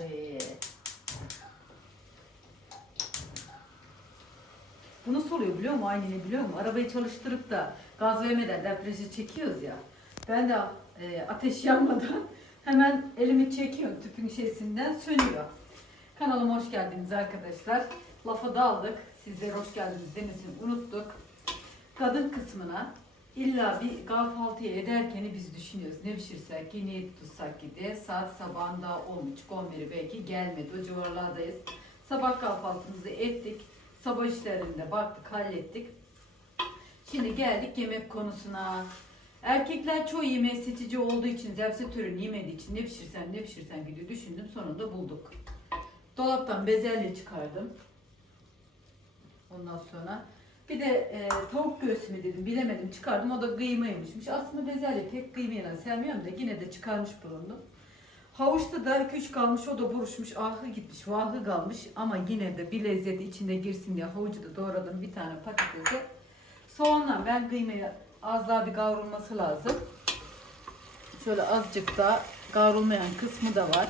Be. Bu nasıl oluyor biliyor musun? Aynı ne biliyor musun? Arabayı çalıştırıp da gaz vermeden depreşi çekiyoruz ya. Ben de e, ateş yanmadan hemen elimi çekiyorum tüpün şeysinden sönüyor. Kanalıma hoş geldiniz arkadaşlar. Lafa daldık. Sizlere hoş geldiniz demesini unuttuk. Kadın kısmına illa bir kahvaltıya ederken biz düşünüyoruz. Ne pişirsek, yine tutsak gibi. Saat sabahında 10.30-11 belki gelmedi. O civarlardayız. Sabah kahvaltımızı ettik. Sabah işlerinde baktık, hallettik. Şimdi geldik yemek konusuna. Erkekler çoğu yemeği seçici olduğu için, zepse türünü yemediği için ne pişirsem ne pişirsem gibi düşündüm. Sonunda bulduk. Dolaptan bezelye çıkardım. Ondan sonra bir de e, tavuk göğsü mü dedim bilemedim çıkardım o da kıymaymışmış. Aslında bezelye pek kıymayla sevmiyorum da yine de çıkarmış bulundum. Havuçta da 2-3 kalmış o da buruşmuş ahı gitmiş vahı kalmış ama yine de bir lezzeti içinde girsin diye havucu da doğradım bir tane patatese. Soğanla ben kıymayı az daha bir kavrulması lazım. Şöyle azıcık da kavrulmayan kısmı da var.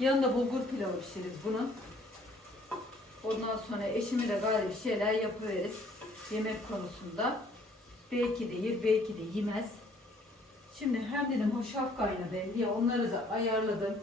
Yanında bulgur pilavı pişiririz bunun. Ondan sonra eşimle galiba bir şeyler yapıveririz yemek konusunda. Belki de yer, belki de yemez. Şimdi hem dedim hoşaf kaynadı diye onları da ayarladım.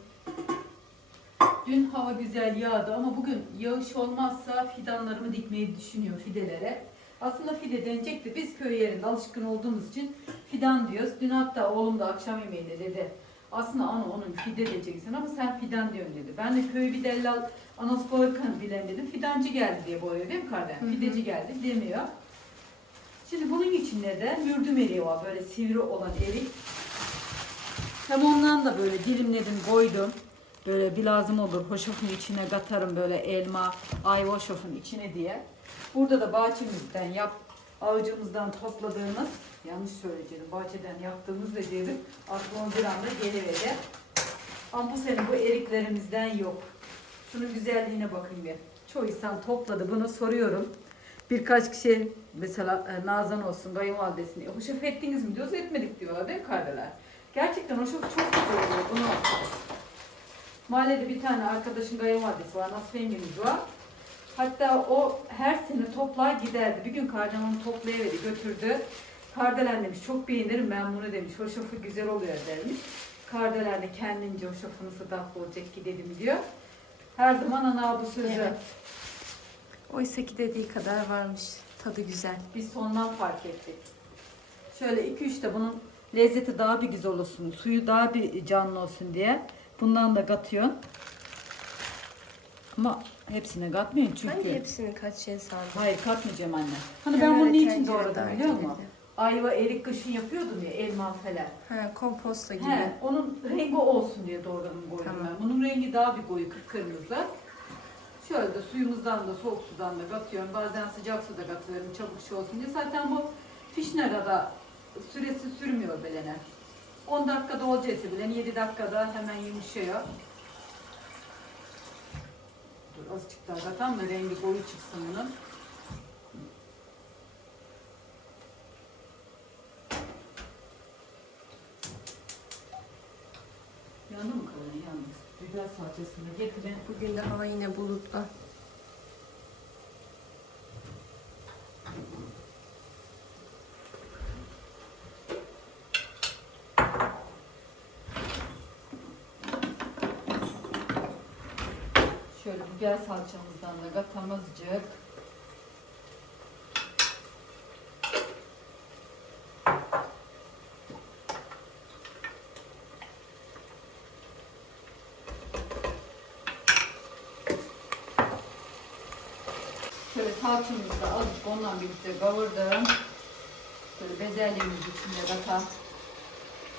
Dün hava güzel yağdı ama bugün yağış olmazsa fidanlarımı dikmeyi düşünüyor fidelere. Aslında fide denecekti. Biz köy yerinde alışkın olduğumuz için fidan diyoruz. Dün hatta oğlum da akşam yemeğinde dedi. Aslında ana onun fide diyeceksin ama sen fidan diyorsun dedi. Ben de köy bir dellal anası boyarken bilen dedim. Fidancı geldi diye boyuyor değil mi kardeşim? Hı hı. Fideci geldi demiyor. Şimdi bunun içinde de mürdüm eriği var. Böyle sivri olan erik. Hem ondan da böyle dilimledim koydum. Böyle bir lazım olur. Hoşafın içine katarım böyle elma, ayva hoşafın içine diye. Burada da bahçemizden yap, ağacımızdan topladığımız, yanlış söyleyeceğim, bahçeden yaptığımız da diyelim. Aklıma bir anda geliverdi. Ama bu sene bu eriklerimizden yok. Şunun güzelliğine bakın bir. Çoğu insan topladı. Bunu soruyorum. Birkaç kişi mesela e, Nazan olsun, kayınvalidesini hoşaf ettiniz mi diyoruz. Etmedik diyorlar değil mi kardeler? Gerçekten hoşaf çok güzel oluyor. Bunu Mahallede bir tane arkadaşın kayınvalidesi var. Nasıl yengemiz var. Hatta o her sene toplar giderdi. Bir gün Kardelen onu toplayıverdi, götürdü. Kardelen demiş, çok beğenirim ben bunu demiş. Hoşafı güzel oluyor demiş. Kardelen de kendince hoşafını sadaklı olacak ki dedim diyor. Her zaman ana bu sözü. Evet. Oysa ki dediği kadar varmış. Tadı güzel. Biz sondan fark ettik. Şöyle 2-3 de bunun lezzeti daha bir güzel olsun, suyu daha bir canlı olsun diye bundan da katıyorsun. Ama hepsine katmıyorsun çünkü. Hangi hepsini kaç şey sandın? Hayır katmayacağım anne. Hani Ben ben bunu öyle niçin tencere doğradım biliyor musun? Ayva, erik kışın yapıyordum ya elma falan. Ha, komposta gibi. He, onun rengi olsun diye doğradım koydum Tamam. ben. Bunun rengi daha bir koyu kıpkırmızı. Şöyle de suyumuzdan da soğuk sudan da katıyorum. Bazen sıcak suda katıyorum çabuk şey olsun diye. Zaten bu fişnerada süresi sürmüyor belene. 10 dakikada olacaksa bile 7 dakikada hemen yumuşuyor. Dur azıcık daha katalım da rengi koyu çıksın bunun. Yandı mı kalanı? Yandı. Biber salçasını getirin. Bugün de hava yine bulutlu. Şöyle biber salçamızdan da katalım azıcık. Şöyle salçamızı da azıcık ondan birlikte kavurdum. Şöyle bezelyemizi içinde katalım.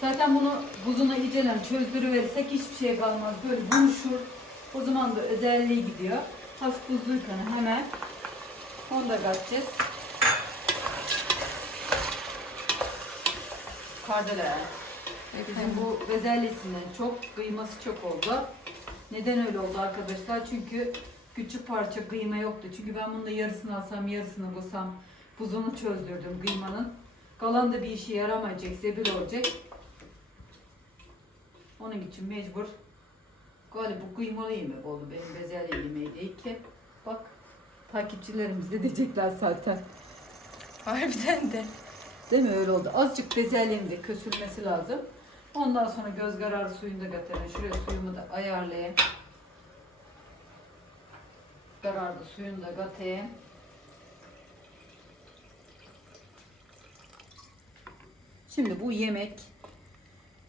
Zaten bunu buzuna iyicelen çözdürüverirsek hiçbir şey kalmaz. Böyle buruşur. O zaman da özelliği gidiyor. Hafif buzluyken hemen onu da katacağız. Kardele. Bizim bu bezelyesinden çok, kıyması çok oldu. Neden öyle oldu arkadaşlar? Çünkü küçük parça kıyma yoktu. Çünkü ben bunu da yarısını alsam, yarısını koysam buzunu çözdürdüm kıymanın. Kalan da bir işe yaramayacak, zebil olacak. Onun için mecbur. Galiba bu kıymalı yemek oldu. Benim bezelye yemeği değil ki. Bak takipçilerimiz de diyecekler zaten. Harbiden de. Değil mi öyle oldu? Azıcık bezelyenin de kösülmesi lazım. Ondan sonra göz kararı suyunu da katayım. Şuraya suyumu da ayarlayayım. Kararlı suyunu da katayım. Şimdi bu yemek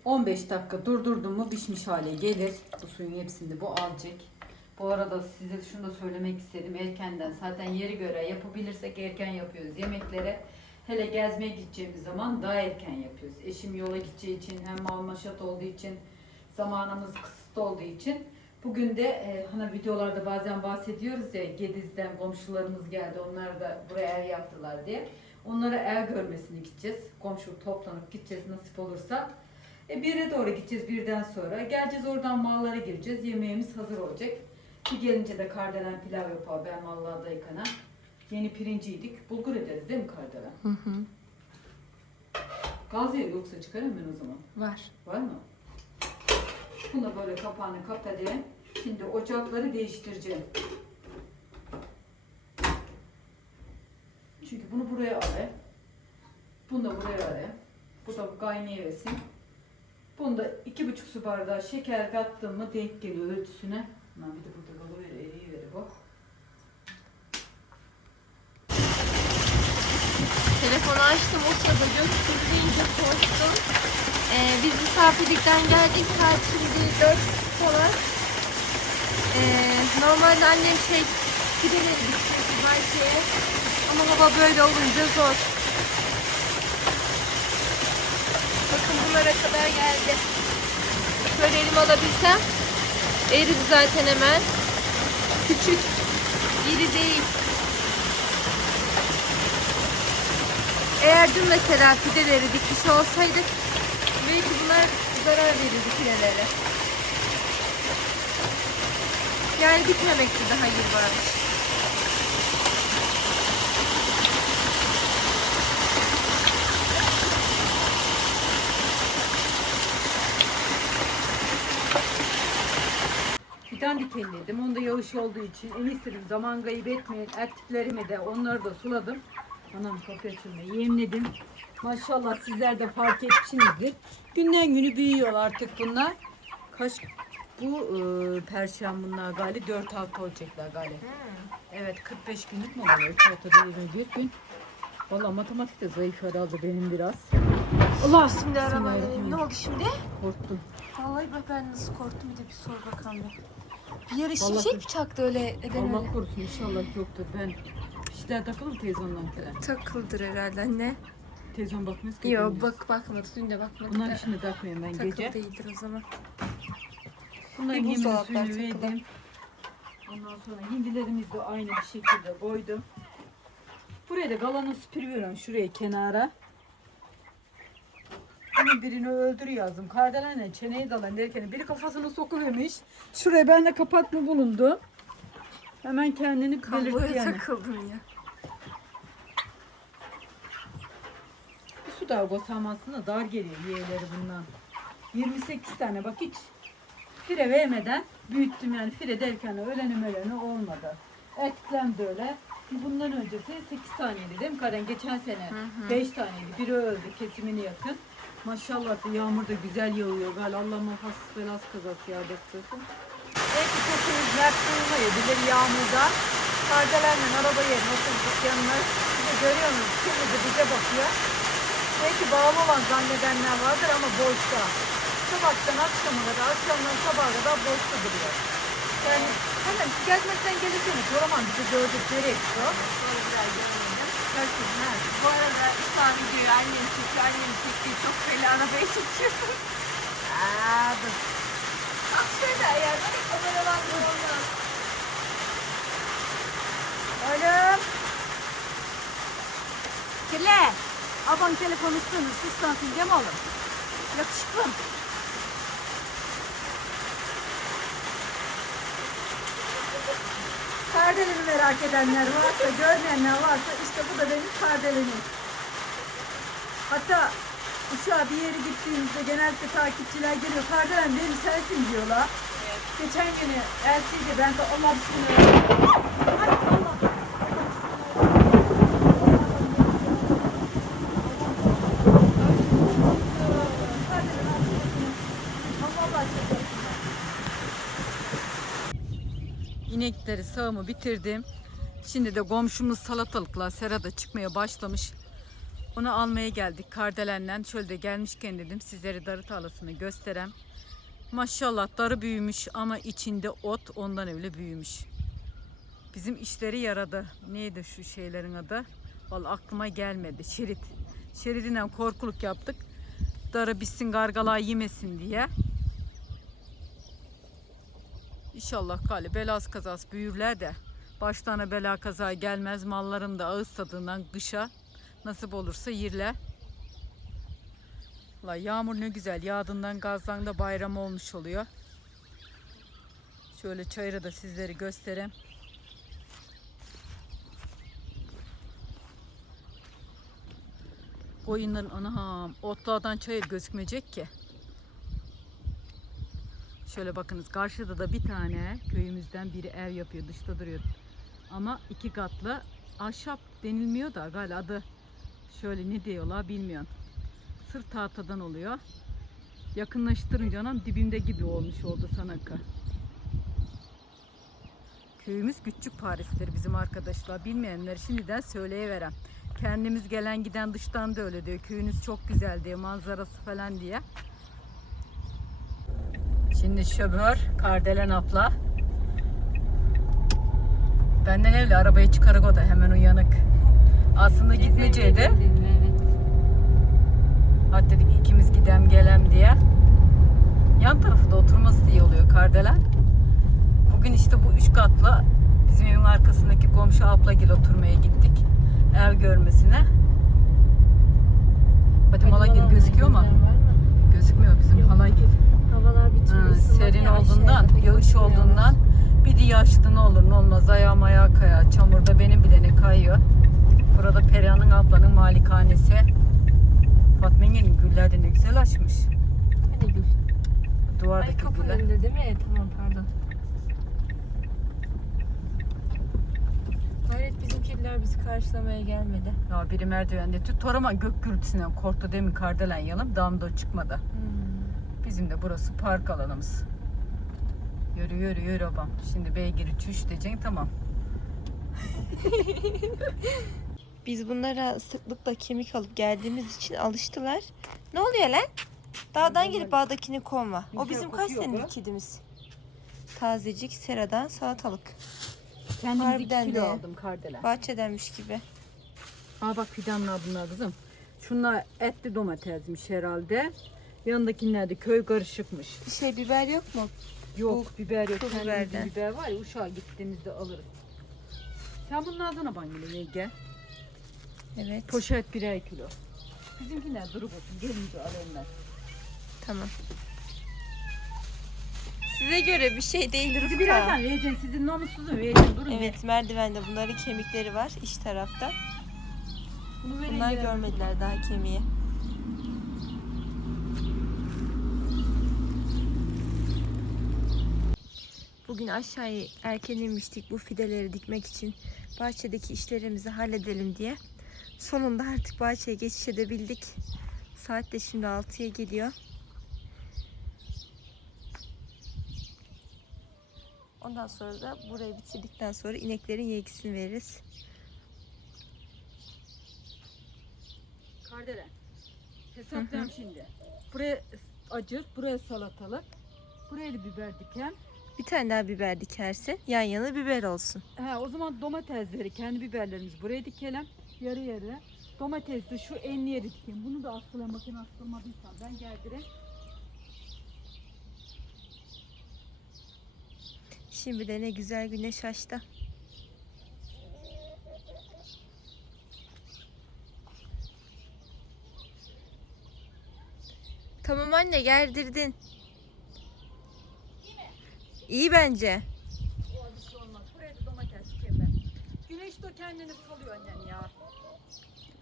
15 dakika durdurdum mu pişmiş hale gelir. Bu suyun hepsinde bu alacak. Bu arada size şunu da söylemek istedim erkenden. Zaten yeri göre yapabilirsek erken yapıyoruz yemekleri. Hele gezmeye gideceğimiz zaman daha erken yapıyoruz. Eşim yola gideceği için hem mal maşat olduğu için zamanımız kısıtlı olduğu için bugün de e, hani videolarda bazen bahsediyoruz ya Gediz'den komşularımız geldi. Onlar da buraya ev yaptılar diye. Onlara ev görmesini gideceğiz. Komşu toplanıp gideceğiz nasip olursa. E bire doğru gideceğiz birden sonra. Geleceğiz oradan mallara gireceğiz. Yemeğimiz hazır olacak. Ki gelince de kardelen pilav yapar ben mallardayken ha. Yeni pirinciydik. Bulgur ederiz değil mi kardelen? Hı hı. Gaz yeri yoksa çıkarım ben o zaman. Var. Var mı? Bunu böyle kapağını kapatıyorum. Şimdi ocakları değiştireceğim. Çünkü bunu buraya alayım. Bunu da buraya alayım. Bu da kaynayıversin. Bunda iki buçuk su bardağı şeker kattım mı denk geliyor ölçüsüne. Lan bir de burada kalıver, eriyiverir bu. Telefonu açtım o sırada gösterdiğince koştum. Ee, biz misafirlikten geldik. Saat şimdi 4 falan. Ee, normalde annem şey gidelim gidecekti bahçeye. Ama hava böyle olunca zor. Bakın bunlara kadar geldi. Şöyle elime alabilsem. Eridi zaten hemen. Küçük. İri değil. Eğer dün mesela fideleri dikmiş olsaydık belki bunlar zarar verirdi fidelere. Yani dikmemekte de hayır varmış. Fidan dikenliydim. Onda yağış olduğu için en iyisi dedim, zaman kayıp etmeyin. Ertiklerimi de onları da suladım. Anam kapı açılmıyor. Yemledim. Maşallah sizler de fark etmişsinizdir. Günden günü büyüyor artık bunlar. Kaç bu e, perşembe bunlar galiba 4 hafta olacaklar galiba. Evet 45 günlük mü oluyor? 3 hafta değil mi? Bir gün. Valla matematik de zayıf herhalde benim biraz. Allah Bismillahirrahmanirrahim. Ne oldu şimdi? Korktum. Vallahi bak ben nasıl korktum bir de bir sor bakalım. Bir yere Vallahi- şimşek mi çaktı öyle eden öyle? Allah korusun inşallah yoktur. Ben işler takılır televizyondan falan. Takıldır herhalde anne. Televizyon bakmıyoruz ki. Yok bak bakmadı dün de bakmadı. Bunların da. içinde takmıyorum ben gece. Takıl değildir o zaman. Bunların Bir yemini suyunu verdim. Ondan sonra hindilerimizi de aynı bir şekilde koydum. Buraya da kalanı süpürüyorum şuraya kenara. Bunun birini öldür yazdım. Kardelenle çeneyi dalan derken biri kafasını sokuvermiş. Şuraya ben de kapatma bulundu. Hemen kendini belirtti Kabloya yani. takıldım ya. Bu su da basamasına dar geliyor üyeleri bundan. 28 tane bak hiç fire vermeden büyüttüm yani fire derken ölenim öleni olmadı. Eklem de öyle. Bundan öncesi 8 taneydi değil mi Karen? Geçen sene 5 taneydi. Biri öldü kesimini yakın. Maşallah da yağmur da güzel yağıyor. Galiba Allah muhafaız belas kazası yağdırsın. Belki sesimiz mert duyulmayabilir yağmurda. Kardelerle araba yerine oturduk yanına. Size görüyor musunuz? Şimdi de bize bakıyor. Belki bağlı olan zannedenler vardır ama boşta. Sabahtan akşama kadar, akşamdan sabaha kadar boşta duruyor. Yani hemen gezmekten gelirseniz Toraman bizi gördük, nereye çıkıyor? Sonra biraz görmedim. Herkes nerede? Bu arada an videoyu annem çekiyor. Annem çektiği çok belli arabayı çekiyorsun. Aa, dur. Bak şöyle ayarlar. Kameralar olmaz. Oğlum. Kile. Aban telefon üstünü sustansın değil mi oğlum? Yakışıklım. Kardelini merak edenler varsa, görmeyenler varsa işte bu da benim kardelenim. Hatta Uşağa bir yere gittiğimizde genellikle takipçiler geliyor. Kardelen benim sensin diyorlar. Geçen günü Elsiydi ben de Allah bismillah. Ay Allah. İnekleri sağımı bitirdim. Şimdi de komşumuz salatalıkla serada çıkmaya başlamış. Onu almaya geldik kardelenle. Şöyle de gelmişken dedim sizlere darı tarlasını gösterem. Maşallah darı büyümüş ama içinde ot ondan öyle büyümüş. Bizim işleri yaradı. Neydi şu şeylerin adı? Vallahi aklıma gelmedi. Şerit. Şeridinden korkuluk yaptık. Darı bitsin gargalağı yemesin diye. İnşallah gali belaz kazası büyürler de başlarına bela kaza gelmez. Mallarım da ağız tadından kışa nasip olursa yirler. La yağmur ne güzel yağdığından gazdan da bayram olmuş oluyor. Şöyle çayırı da sizlere göstereyim. Koyunların anam otlardan çayır gözükmeyecek ki. Şöyle bakınız karşıda da bir tane köyümüzden biri ev yapıyor dışta duruyor. Ama iki katlı ahşap denilmiyor da galiba adı şöyle ne diyorlar bilmiyorum. Sırt tahtadan oluyor. Yakınlaştırınca anam dibimde gibi olmuş oldu sanaka. Köyümüz küçük Paris'tir bizim arkadaşlar. Bilmeyenler şimdiden söyleyiverem. Kendimiz gelen giden dıştan da öyle diyor. Köyünüz çok güzel diyor. Manzarası falan diye. Şimdi şoför Kardelen abla. Benden evli arabaya çıkarak o da hemen uyanık. Aslında gitmeyeceydi. Hadi dedik ikimiz gidem gelem diye. Yan tarafı da oturması iyi oluyor Kardelen. Bugün işte bu üç katlı bizim evin arkasındaki komşu abla oturmaya gittik. Ev görmesine. Hadi Malagil gözüküyor mu? Gözükmüyor bizim Yok. Halagil. Havalar bir türlü Ha, ısınmadı serin olduğundan, yağış olduğundan bir de yaşlı ne olur ne olmaz ayağım ayağa kayar. Çamurda benim bile ne kayıyor. Burada Perihan'ın ablanın malikanesi. Fatma yengenin güller de ne güzel açmış. Hadi gül. Ay Duvardaki kapının güller. önünde değil mi? Tamam pardon. Hayret bizim kediler bizi karşılamaya gelmedi. Ya biri merdivende tut. Toraman gök gürültüsünden korktu demin kardelen yanım. Damda çıkmadı. Hmm. Bizim de burası park alanımız. Yürü yürü yürü babam. Şimdi beygiri çüş diyeceksin tamam. Biz bunlara sıklıkla kemik alıp geldiğimiz için alıştılar. Ne oluyor lan? Dağdan gelip bağdakini konma. O bizim kaç senelik kedimiz? Tazecik seradan salatalık. Kendimize Harbiden kilo de. aldım kardelen. Bahçedenmiş gibi. Aa bak fidanlar bunlar kızım. Şunlar etli domatesmiş herhalde. Yanındakiler de köy karışıkmış. Bir şey biber yok mu? Yok biber yok. biberden. biber var ya uşağa gittiğimizde alırız. Sen bunun ağzına yine yenge. Evet. Poşet birer kilo. Bizimkiler durup olsun gelince alayım Tamam. Size göre bir şey değil Sizi Rıfkı. birazdan vereceğim. Sizin namussuzu vereceğim. Durun. Evet merdivende bunların kemikleri var iç tarafta. Bunu verin Bunlar görmediler daha kemiği. Bugün aşağıya erken inmiştik bu fideleri dikmek için. Bahçedeki işlerimizi halledelim diye. Sonunda artık bahçeye geçiş edebildik. Saat de şimdi 6'ya geliyor. Ondan sonra da burayı bitirdikten sonra ineklerin yegisini veririz. Kardelen. Hesaplayalım şimdi. Buraya acır, buraya salatalık. Buraya da biber diken. Bir tane daha biber dikersin. Yan yana biber olsun. He, o zaman domatesleri, kendi biberlerimizi buraya dikelim. Yarı yarı. Domates de şu enli yeri dikeyim. Bunu da askıla makine askılmadıysam ben geldireyim. Şimdi de ne güzel güneş açtı. Tamam anne gerdirdin. İyi bence. O bir şey olmaz. Buraya da domates ben. Güneş de kendini salıyor annem ya.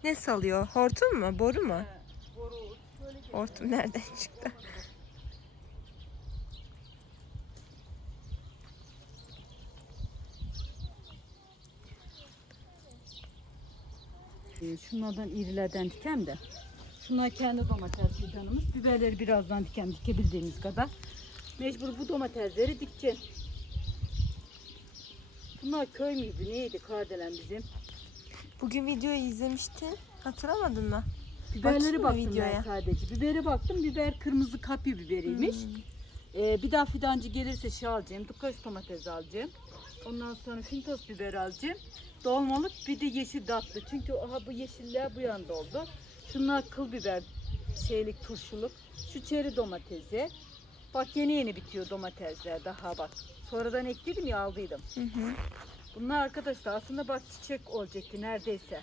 Ne salıyor? Hortum mu? Boru mu? He, boru, Hortum nereden çıktı? Ee, Şunlardan irilerden dikem de. Şunlar kendi domates fidanımız. Biberleri birazdan dikem dikebildiğimiz kadar. Mecbur bu domatesleri dikeceğim. Bunlar köy müydü neydi Kardelen bizim? Bugün videoyu izlemiştin. Hatırlamadın mı? Mı baktım videoya? ben sadece. Biberi baktım. Biber kırmızı kapya biberiymiş. Hmm. Ee, bir daha fidancı gelirse şey alacağım. Dukaş domates alacağım. Ondan sonra fintos biber alacağım. Dolmalık bir de yeşil tatlı. Çünkü aha bu yeşiller bu yanda oldu. Şunlar kıl biber şeylik turşuluk. Şu çeri domatesi. Bak yeni yeni bitiyor domatesler daha bak. Sonradan ekledim ya aldıydım. Hı hı. Bunlar arkadaşlar aslında bak çiçek olacaktı neredeyse.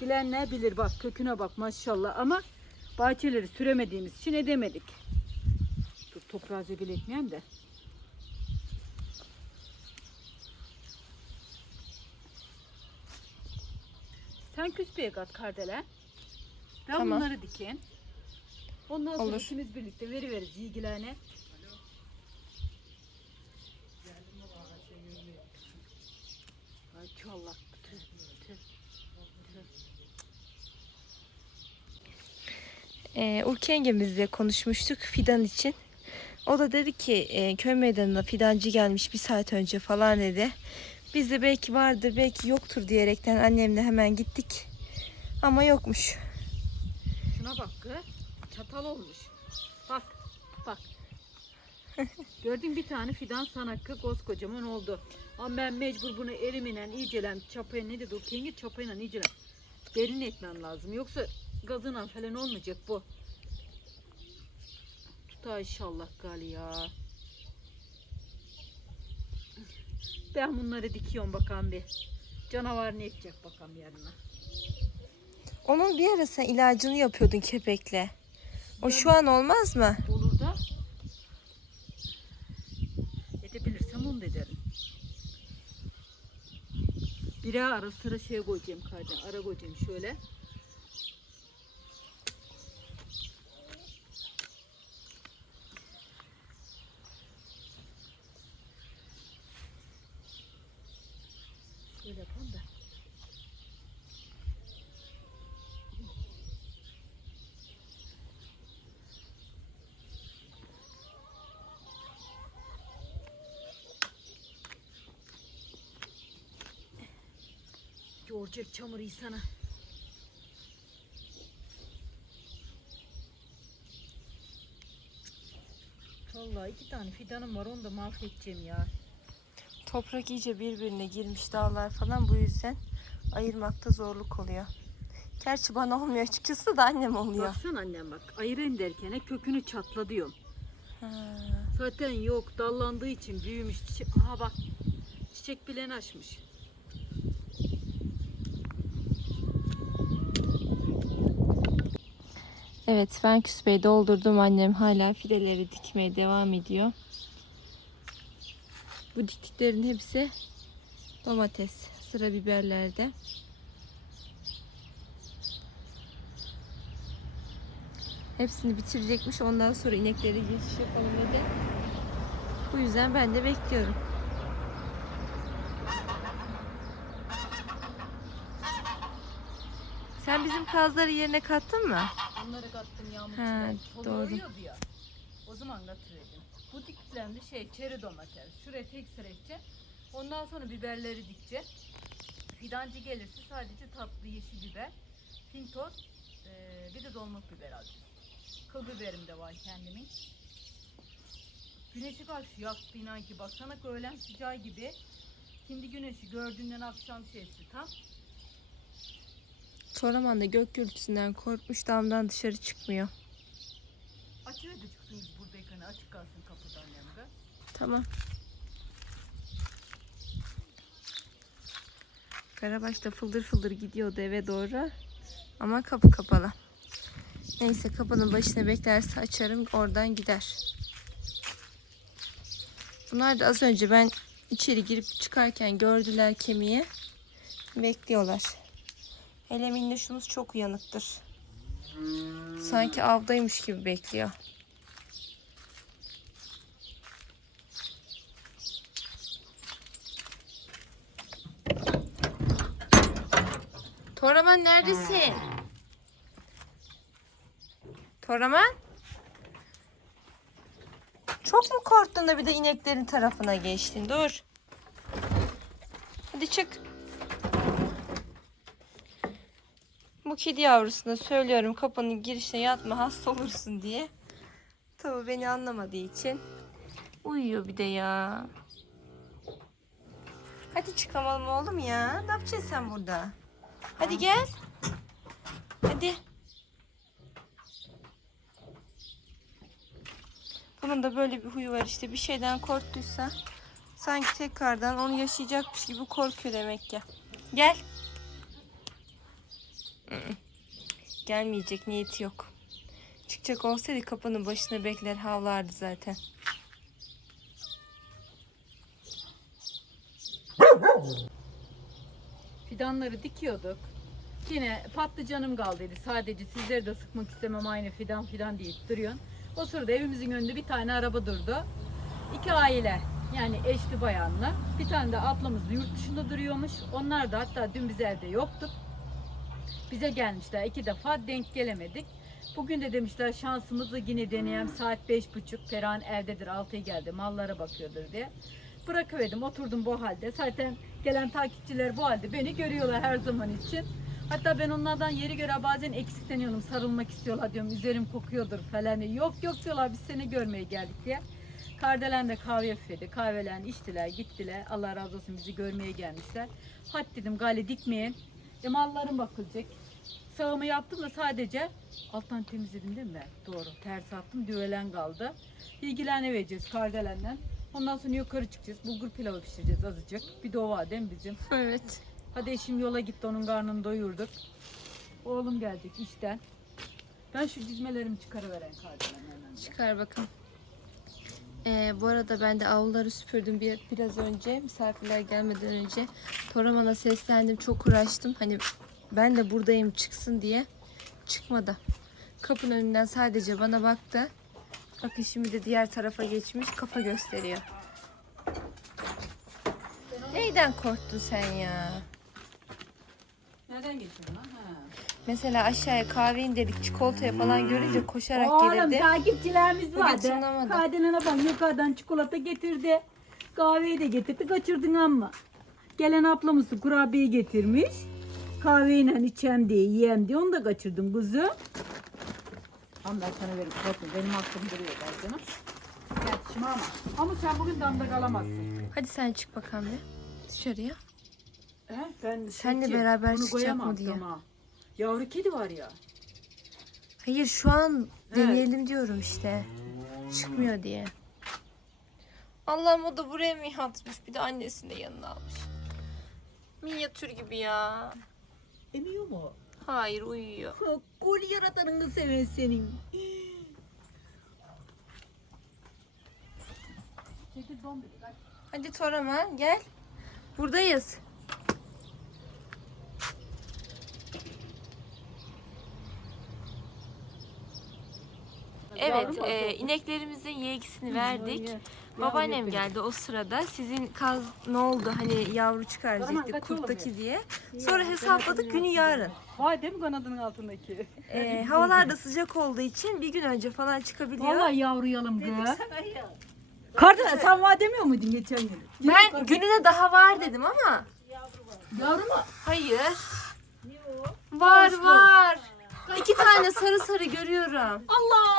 Bilenler bilir bak köküne bak maşallah ama bahçeleri süremediğimiz için edemedik. Dur toprağı zebil etmeyeyim de. Sen küspeye kat kardelen. Ben Tamam. bunları dikin. Ondan sonra Olur. ikimiz birlikte veriveriz ilgilerine. Ay Allah. Tüh, tüh, tüh. Ee, Urki yengemizle konuşmuştuk fidan için. O da dedi ki e, köy meydanına fidancı gelmiş bir saat önce falan dedi. Biz de belki vardır belki yoktur diyerekten annemle hemen gittik. Ama yokmuş. Şuna bak kız. Çatal olmuş. Bak. Bak. Gördün bir tane fidan sanakı koskocaman oldu. Ama ben mecbur bunu eliminen iyicelen çapaya ne dedi o kendi çapayla iyicelen derin etmem lazım. Yoksa gazına falan olmayacak bu. Tutar inşallah gali ya. Ben bunları dikiyorum bakalım bir. Canavar ne edecek bakalım yarına. Onun bir ara sen ilacını yapıyordun kepekle. O şu an olmaz mı? olur da edebilirsem onu ederim. Bire ara sıra şeye koyacağım kardeşim. Ara koyacağım. Şöyle yapalım da. Yoracak çamur insana. Vallahi iki tane fidanım var onu da mahvedeceğim ya. Toprak iyice birbirine girmiş dağlar falan bu yüzden ayırmakta zorluk oluyor. Gerçi bana olmuyor açıkçası da annem oluyor. Baksana annem bak ayırayım derken kökünü çatla diyorum. Ha. Zaten yok dallandığı için büyümüş çiçek. Aha bak çiçek bilen açmış. Evet ben küspeyi doldurdum. Annem hala fideleri dikmeye devam ediyor. Bu diktiklerin hepsi domates. Sıra biberlerde. Hepsini bitirecekmiş. Ondan sonra inekleri geçiş yapalım dedi. Bu yüzden ben de bekliyorum. Sen bizim kazları yerine kattın mı? Onları kattım yağmur Ha, içine. doğru. Oluyordu ya. O zaman katırıyordum. Bu diktiklerimde şey çeri domates. Şuraya tek sıra ekeceğim. Ondan sonra biberleri dikeceğim. Fidancı gelirse sadece tatlı yeşil biber, pintos, eee, bir de dolmak biber alacağım. Kıl biberim de var kendimin. Güneşi karşı yaktı inan ki baksana öğlen sıcağı gibi. Şimdi güneşi gördüğünden akşam şeysi tam. Toraman da gök gürültüsünden korkmuş damdan dışarı çıkmıyor. Açıver de çıksın buradayken açık kalsın kapıdan yanında. Tamam. Karabaş da fıldır fıldır gidiyordu eve doğru. Ama kapı kapalı. Neyse kapının başına beklerse açarım oradan gider. Bunlar da az önce ben içeri girip çıkarken gördüler kemiği. Bekliyorlar. Hele minnoşumuz çok uyanıktır. Sanki avdaymış gibi bekliyor. Toraman neredesin? Toraman? Çok mu korktun da bir de ineklerin tarafına geçtin? Dur. Hadi çık. Kedi yavrusuna söylüyorum kapının girişine yatma hasta olursun diye. Tabii beni anlamadığı için uyuyor bir de ya. Hadi çıkamalım oğlum ya. Ne yapacaksın sen burada? Hadi gel. Hadi. Bunun da böyle bir huyu var işte. Bir şeyden korktuysa sanki tekrardan onu yaşayacakmış gibi korkuyor demek ki. Gel. Gelmeyecek niyeti yok. Çıkacak olsaydı kapının başına bekler havlardı zaten. Fidanları dikiyorduk. Yine patlıcanım kaldıydı. Sadece sizleri de sıkmak istemem aynı fidan fidan deyip duruyorsun. O sırada evimizin önünde bir tane araba durdu. İki aile yani eşli bayanlı. Bir tane de ablamız yurt dışında duruyormuş. Onlar da hatta dün biz evde yoktuk. Bize gelmişler iki defa denk gelemedik. Bugün de demişler şansımızı yine deneyem saat beş buçuk. Perihan evdedir altıya geldi mallara bakıyordur diye. Bırakıverdim oturdum bu halde. Zaten gelen takipçiler bu halde beni görüyorlar her zaman için. Hatta ben onlardan yeri göre bazen eksikleniyorum. Sarılmak istiyorlar diyorum. Üzerim kokuyordur falan. Yok yok diyorlar biz seni görmeye geldik diye. Kardelen de kahve yapıyordu. Kahvelerini içtiler gittiler. Allah razı olsun bizi görmeye gelmişler. Hadi dedim gale dikmeyin. E mallarım bakılacak. Sağımı yaptım da sadece alttan temizledim değil mi? Doğru. Ters attım. Düvelen kaldı. İlgilerine vereceğiz kardelenden. Ondan sonra yukarı çıkacağız. Bulgur pilavı pişireceğiz azıcık. Bir de o var değil mi bizim? Evet. Hadi eşim yola gitti onun karnını doyurduk. Oğlum gelecek işten. Ben şu dizmelerimi çıkarıveren kardelen hemen. de. Çıkar bakalım. Ee, bu arada ben de avluları süpürdüm bir, biraz önce. Misafirler gelmeden önce. Toraman'a seslendim. Çok uğraştım. Hani ben de buradayım çıksın diye. Çıkmadı. Kapının önünden sadece bana baktı. Bakın şimdi de diğer tarafa geçmiş. Kafa gösteriyor. Neyden korktun sen ya? Nereden geçiyorsun lan? Ha. Mesela aşağıya kahve indirdik çikolataya falan görünce koşarak Oğlum gelirdi. takipçilerimiz Bugün vardı. tınlamadı. Kardelen'e bak yukarıdan çikolata getirdi. Kahveyi de getirdi. Kaçırdın ama. Gelen ablamız da kurabiye getirmiş. Kahveyle içem diye yiyem diye onu da kaçırdım kızım. Ama ben sana verip korkma. Benim aklım duruyor der canım. Şimdi ama. Ama sen bugün damda kalamazsın. Hadi sen çık bakalım bir dışarıya. He? Ben Senle peki, beraber bunu çıkacak koyamam mı diye. dama. Yavru kedi var ya. Hayır şu an deneyelim diyorum işte. Çıkmıyor diye. Allah'ım o da buraya mı yatmış? Bir de annesini de yanına almış. Minyatür gibi ya. Emiyor mu? Hayır uyuyor. Kol yaratanını seven senin. Hadi. Toraman gel. Buradayız. Evet, e, ineklerimizin yeğisini Hı, verdik. Babaannem geldi o sırada. Sizin kaz ne oldu hani yavru kaç kurttaki diye. Sonra hesapladık günü yarın. Vay değil mi kanadının altındaki? E, havalar da sıcak olduğu için bir gün önce falan çıkabiliyor. Vallahi yavruyalım kız. Kardeş sen var demiyor muydun geçen gün? Ben gününe daha var dedim ama Yavru mu? hayır. Var var. İki tane sarı sarı görüyorum. Allah!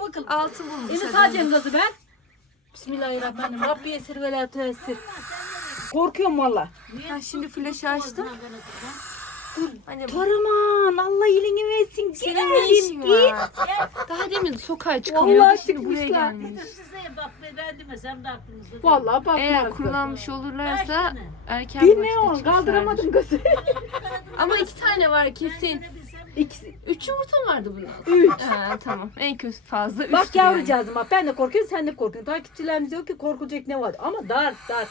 Hadi bakalım. Altı bulmuş. Adam. sadece gazı ben. Bismillahirrahmanirrahim. Rabbi esir ve la teessir. Korkuyorum valla. Ha, şimdi flaşı açtım. Hani Paraman Allah iyiliğini versin. senin ne işin var? Daha demin sokağa çıkamıyordu. Vallahi Şimdi buraya çıkmışlar. gelmiş. Size bak ben demesem de aklınızda. değil. Valla bak. Eğer kurulanmış olurlarsa erken Bir ne vakitte ol çıkmışlardır. kaldıramadım gazı. Ama iki tane var kesin. İkisi. Üç yumurta vardı bunun. Üç. Ha, tamam. En kötü fazla üç. Bak yavrucağızım bak ben de korkuyorum sen de korkuyorsun. Takipçilerimiz yok ki korkulacak ne var. Ama dar dar.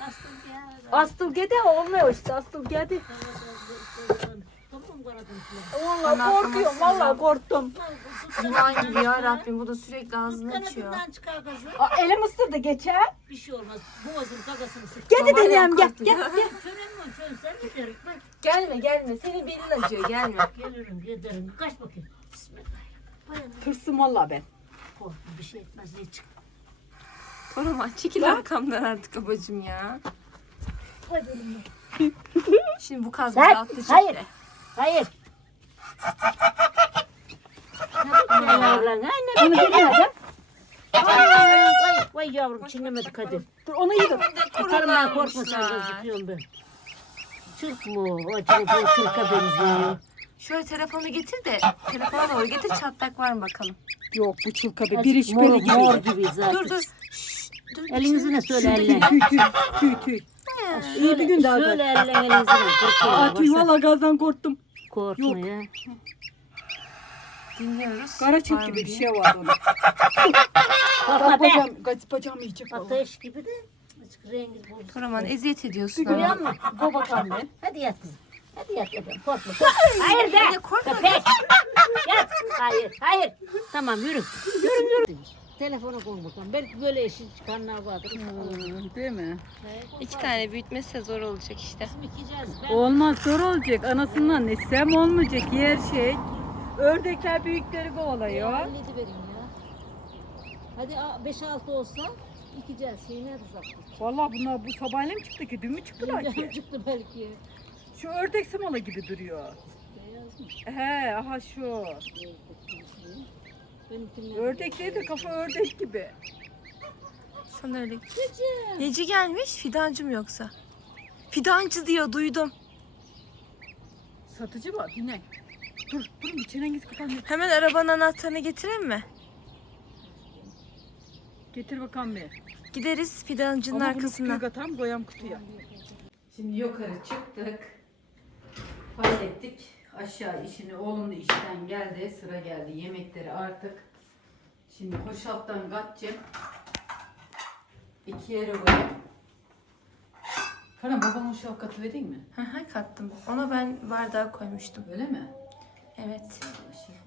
aslında ya. Astıl gede olmuyor işte astıl gede. Tamam var aradım filan. Bana Vallahi korkuyorum. atlamasın Vallahi korktum. Yılan gibi ya Rabbim bu da sürekli ağzını açıyor. Kanadından çıkar gazı. Aa, elim ısırdı geçer. Bir şey olmaz. Boğazın gagasını sık. Gel de Babaannem deneyem gel. korktu. Gel. Çönem mi? Çön sen mi derim? Bak Gelme gelme senin belin acıyor gelme. gelirim giderim. Kaç bakayım. Bismillahirrahmanirrahim. Tırsım valla ben. Korkma bir şey etmez ne çık. Toraman çekil arkamdan artık babacım ya. Hadi elimle. Şimdi bu kaz bizi attı hayır. çekti. Hayır. Yavrular, Bunu bilmiyordum. Vay vay yavrum çinlemedik hadi. Dur onu yedim. Atarım ben korkma sen gözüküyorum ben. Çırp mu? O telefon çırka benziyor. Şöyle telefonu getir de telefona doğru getir çatlak var mı bakalım. Yok bu çılka be. Bir iş böyle gibi. mor gibi zaten. Dur dur. Şşş, dur. Elinizi ne söyle elle. tüy tüy tüy tüy. İyi bir gün daha. Söyle elle elinizi ne. Aa tüy valla gazdan korktum. korkma Yok. ya. Dinliyoruz. Kara Var mı gibi bir diye. şey vardı onun. Korkma be. bacağım, bacağım yiyecek. Ateş gibi de. Rengi bozuk. Toraman eziyet ediyorsun ama. Mı? Go bakalım bir. Hadi yat kızım. Hadi yat yat. Korkma. korkma. Hayır de. Ya korkma. Köpek. Yat. Hayır. Hayır. Tamam yürü. Yürü yürü. Telefona koy bakalım. Belki böyle eşin çıkanlar vardır. Değil mi? İki tane büyütmesi zor olacak işte. Mikeceğiz. Ben Olmaz zor olacak. Anasından nesem olmayacak her şey. Ördekler büyükleri kovalıyor. Hadi 5-6 olsa ikeceğiz. Şey nerede zaptı? Vallahi bunlar bu sabahleyin çıktı ki dün mü çıktılar ki? Çıktı belki. Şu ördek samalı gibi duruyor. Beyaz mı? He aha şu. Benimkinden. Ördek değil de kafa ördek gibi. Sana öyle. Neci gelmiş? Fidancı mı yoksa? Fidancı diyor duydum. Satıcı var binek. Dur dur bir çeneniz kapanıyor. Hemen arabanın anahtarını getireyim mi? Getir bakalım bir. Gideriz fidancının Ama bunu arkasından. kutuya katam koyam kutuya. Şimdi yukarı çıktık. Hallettik. Aşağı işini oğlum da işten geldi. Sıra geldi. Yemekleri artık. Şimdi hoşalttan katacağım. İki yere koyayım. Karan babam hoşalt katı vereyim mi? Hı hı kattım. Ona ben bardağa koymuştum. Öyle mi? Evet. Allah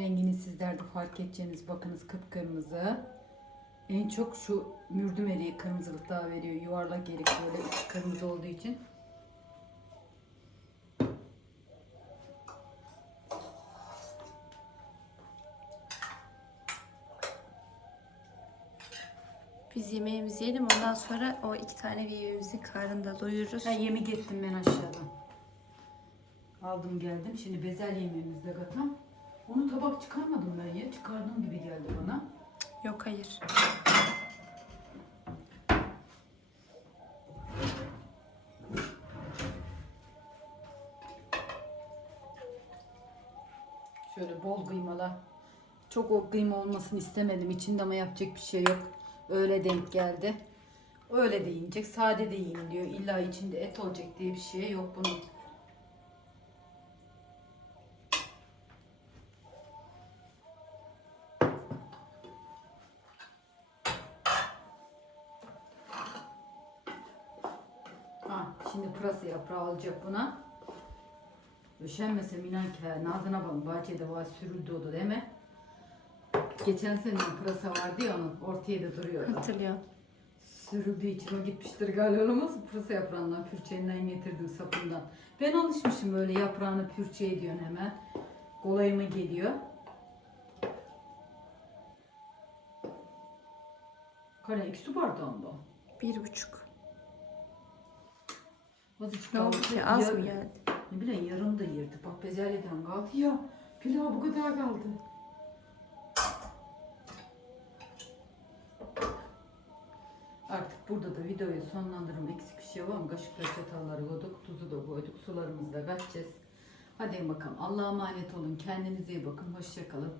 Rengini sizler de fark edeceğiniz bakınız kıpkırmızı. En çok şu mürdüm eriği kırmızılık daha veriyor. Yuvarlak erik böyle kırmızı olduğu için. Biz yemeğimizi yiyelim ondan sonra o iki tane yemeğimizin karnını da doyururuz. Ha yemek ettim ben aşağıdan. Aldım geldim. Şimdi bezelye yemeğimizi de katam. Onu tabak çıkarmadım ben ya. Çıkardığım gibi geldi bana. Yok hayır. Şöyle bol kıymalı. Çok o kıyma olmasını istemedim. İçinde ama yapacak bir şey yok. Öyle denk geldi. Öyle de yiyecek. Sade de yiyin diyor. İlla içinde et olacak diye bir şey yok bunun. Yaprağı alacak buna. Üşenmesem inan ki ha, Nazan ablam bahçede var sürüldü o da değil mi? Geçen sene pırasa vardı ya onun ortaya da duruyordu. Hatırlıyor. Sürüldüğü için o gitmiştir galiba olmaz mı? Pırasa yaprağından pürçeğinden getirdim sapından. Ben alışmışım böyle yaprağını pürçe ediyorsun hemen. Kolayıma geliyor. Kare iki su bardağı mı? Bir buçuk. Azıcık kaldı. ki? Az mı geldi? Ne bileyim yarım da yerdi. Bak bezelyeden kaldı ya. Pilav bu kadar kaldı. Artık burada da videoyu sonlandırım. Eksik bir şey var mı? Kaşıkla çatalları koyduk. Tuzu da koyduk. Sularımızı da kaçacağız. Hadi bakalım. Allah'a emanet olun. Kendinize iyi bakın. Hoşça kalın.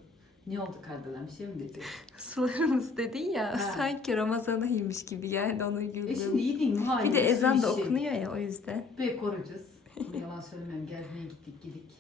Ne oldu kardeşim? Bir şey mi dedi? Sularımız dedin ya Ha. sanki Ramazan ayıymış gibi geldi onu E şimdi iyi değil mi? Hayır. Bir de ezan da şey. okunuyor ya o yüzden. Pek koruyacağız. Yalan söylemem. Gezmeye gittik gidik.